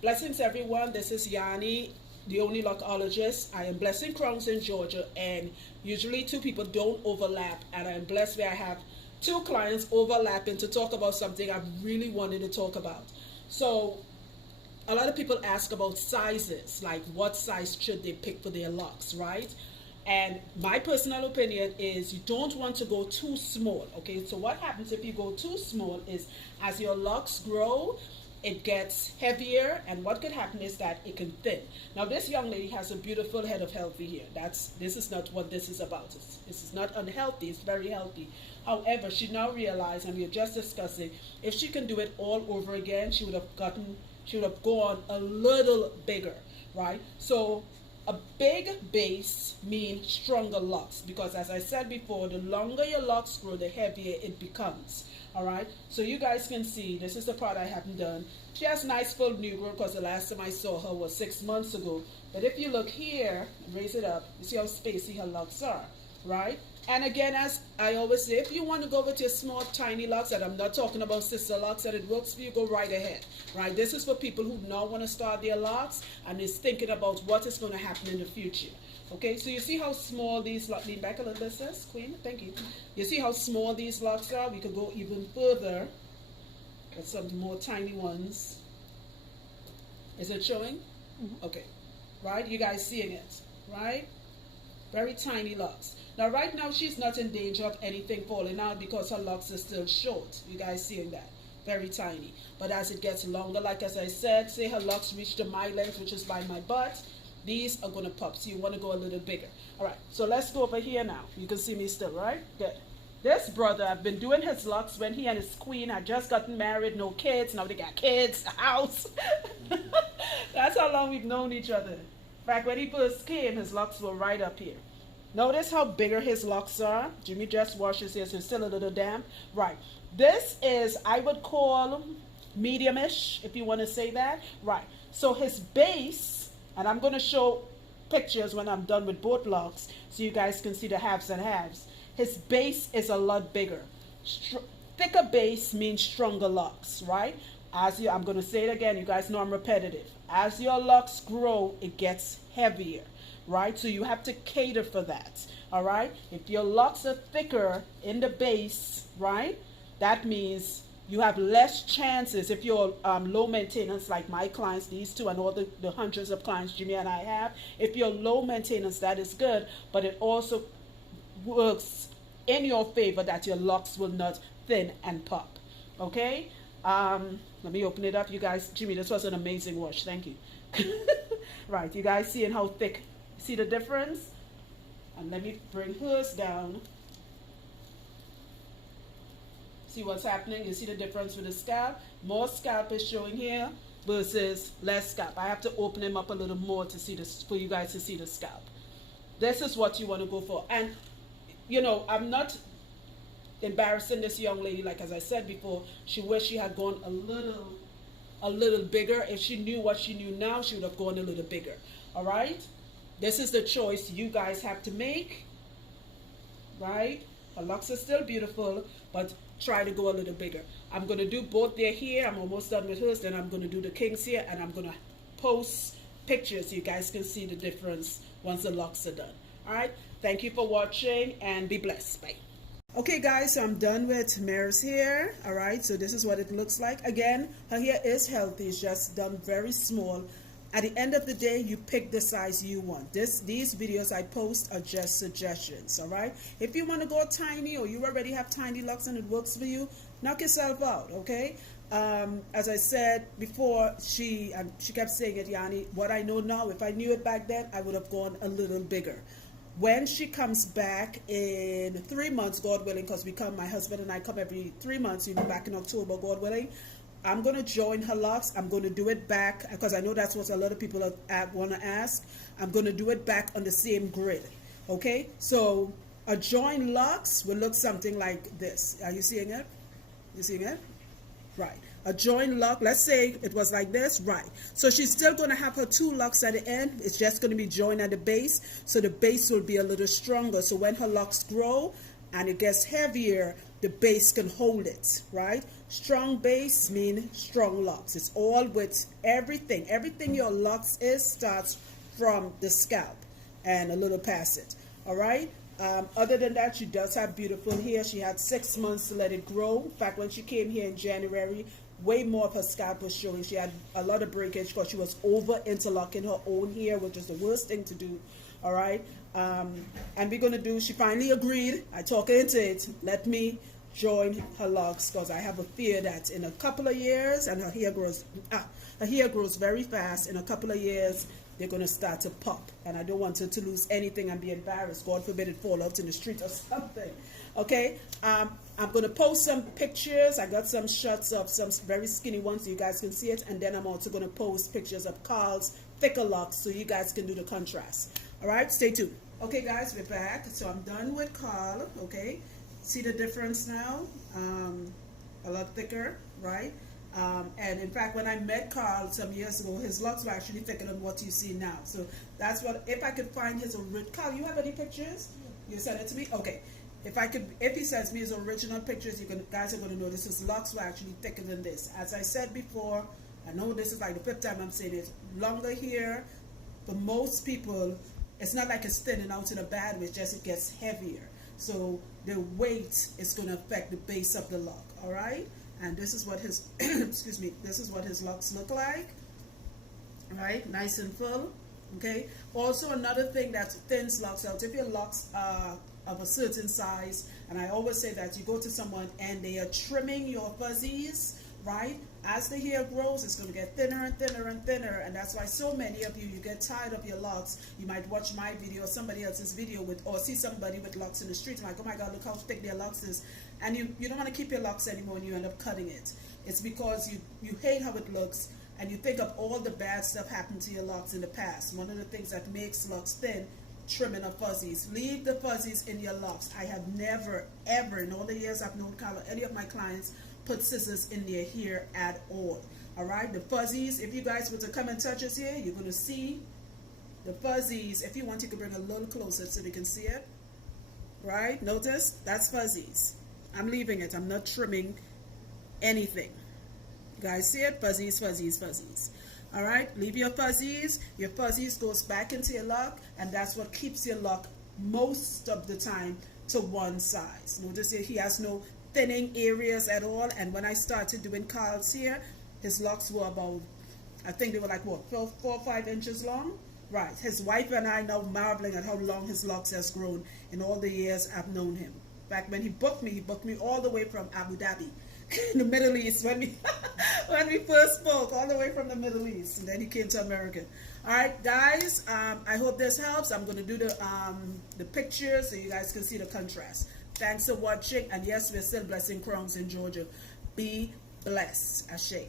Blessings, everyone. This is Yanni, the only lockologist. I am blessing crowns in Georgia, and usually two people don't overlap. And I'm blessed where I have two clients overlapping to talk about something I really wanted to talk about. So, a lot of people ask about sizes, like what size should they pick for their locks, right? And my personal opinion is you don't want to go too small. Okay, so what happens if you go too small is as your locks grow, it gets heavier, and what could happen is that it can thin. Now this young lady has a beautiful head of healthy hair. This is not what this is about. This is not unhealthy, it's very healthy. However, she now realized, and we are just discussing, if she can do it all over again, she would have gone a little bigger, right? So a big base means stronger locks, because as I said before, the longer your locks grow, the heavier it becomes. All right, so you guys can see this is the part I haven't done. She has nice full new growth because the last time I saw her was 6 months ago. But if you look here, raise it up, you see how spacey her locks are, right? And again, as I always say, if you want to go with your small, tiny locks, and I'm not talking about sister locks, and it works for you, go right ahead, right? This is for people who now want to start their locks and is thinking about what is going to happen in the future. Okay, so you see how small these locks, lean back a little bit, sis, queen, thank you. You see how small these locks are? We could go even further with some more tiny ones. Is it showing? Okay, right, you guys seeing it, right? Very tiny locks. Now right now she's not in danger of anything falling out because her locks are still short. You guys seeing that? Very tiny. But as it gets longer, like as I said, say her locks reach to my length, which is by my butt, these are going to pop. So you want to go a little bigger. All right, so let's go over here now. You can see me still, right? Good. This brother, I've been doing his locks when he and his queen had just gotten married, no kids. Now they got kids, a house. That's how long we've known each other. In fact, when he first came, his locks were right up here. Notice how bigger his locks are. Jimmy just washed his hair, so it's still a little damp. Right. This is, I would call medium-ish, if you want to say that. Right. So his base, and I'm going to show pictures when I'm done with both locks so you guys can see the halves and halves. His base is a lot bigger. Thicker base means stronger locks, right? I'm going to say it again. You guys know I'm repetitive. As your locks grow, it gets heavier, right? So you have to cater for that, all right? If your locks are thicker in the base, right, that means you have less chances. If you're low maintenance, like my clients, these two, and all the hundreds of clients Jimmy and I have, if you're low maintenance, that is good, but it also works in your favor that your locks will not thin and pop, okay? Let me open it up. You guys, Jimmy, this was an amazing wash. Thank you. Right, you guys seeing how thick? See the difference? And let me bring hers down. See what's happening? You see the difference with the scalp? More scalp is showing here versus less scalp. I have to open him up a little more to see this, for you guys to see the scalp. This is what you want to go for. And you know, I'm not embarrassing this young lady. Like as I said before, she wished she had gone a little bigger. If she knew what she knew now, she would have gone a little bigger. All right, this is the choice you guys have to make, right? Her locks are still beautiful, but try to go a little bigger. I'm going to do both their hair. I'm almost done with hers. Then I'm going to do the king's hair, and I'm going to post pictures so you guys can see the difference once the locks are done. All right, thank you for watching, and be blessed. Bye. Okay guys, so I'm done with Mare's hair. All right, so this is what it looks like. Again, her hair is healthy. It's just done very small. At the end of the day, you pick the size you want. These videos I post are just suggestions, all right? If you want to go tiny, or you already have tiny locks and it works for you, knock yourself out, okay? As I said before, she kept saying it, Yanni, what I know now, if I knew it back then, I would have gone a little bigger. When she comes back in 3 months, God willing, because my husband and I come every 3 months, we'll be back in October, God willing, I'm going to join her locks. I'm going to do it back, because I know that's what a lot of people want to ask. I'm going to do it back on the same grid, okay? So a joined locks will look something like this. Are you seeing it? You seeing it? Right. A joined lock, let's say it was like this, right? So she's still going to have her two locks at the end. It's just going to be joined at the base, so the base will be a little stronger. So when her locks grow and it gets heavier, the base can hold it, right? Strong base mean strong locks. It's all with everything. Everything your locks is starts from the scalp and a little past it. All right. Other than that, she does have beautiful hair. She had 6 months to let it grow. In fact, when she came here in January, way more of her scalp was showing. She had a lot of breakage because she was over interlocking her own hair, which is the worst thing to do. All right. And we're going to do, she finally agreed. I talked her into it. Let me join her locks because I have a fear that in a couple of years, and her hair grows very fast. In a couple of years, they're going to start to pop. And I don't want her to lose anything and be embarrassed. God forbid it fall out in the street or something. Okay. I'm going to post some pictures. I got some shots of some very skinny ones so you guys can see it. And then I'm also going to post pictures of Carl's thicker locks so you guys can do the contrast. All right. Stay tuned. Okay, guys, we're back. So I'm done with Carl. Okay. See the difference now? A lot thicker, right? And in fact, when I met Carl some years ago, his locks were actually thicker than what you see now. So that's what, if I could find his original, Carl, you have any pictures? You sent it to me? Okay. If he sends me his original pictures, guys are going to notice his locks were actually thicker than this. As I said before, I know this is like the 5th time I'm saying it, longer hair, for most people, it's not like it's thinning out in a bad way, it's just it gets heavier. So the weight is going to affect the base of the lock, all right? And this is what his, excuse me, this is what his locks look like, all right? Nice and full, okay? Also, another thing that thins locks out, if your locks are of a certain size, and I always say that you go to someone and they are trimming your fuzzies, right? As the hair grows, it's going to get thinner and thinner and thinner, and that's why so many of you get tired of your locks. You might watch my video or somebody else's video or see somebody with locks in the street, like, oh my God, look how thick their locks is, and you don't want to keep your locks anymore and you end up cutting it. It's because you hate how it looks and you think of all the bad stuff happened to your locks in the past. One of the things that makes locks thin, trimming of fuzzies. Leave the fuzzies in your locks. I have never, ever, in all the years I've known Carla, any of my clients, put scissors in their hair at all. All right, the fuzzies, if you guys were to come and touch us here, you're going to see the fuzzies. If you want, you can bring a little closer so we can see it. Right, notice, that's fuzzies. I'm leaving it. I'm not trimming anything. You guys see it? Fuzzies, fuzzies, fuzzies. All right, leave your fuzzies. Your fuzzies goes back into your lock, and that's what keeps your lock most of the time to one size. Notice here, he has no thinning areas at all. And when I started doing Carl's here, his locks were about, I think they were like what, 4 or 5 inches long. Right, his wife and I now marveling at how long his locks has grown in all the years I've known him. In fact, when he booked me all the way from Abu Dhabi in the Middle East when we when we first spoke, all the way from the Middle East, and then he came to America. All right, guys, I hope this helps. I'm going to do the pictures so you guys can see the contrast. Thanks for watching, and yes, we're still blessing crowns in Georgia. Be blessed. Ashe.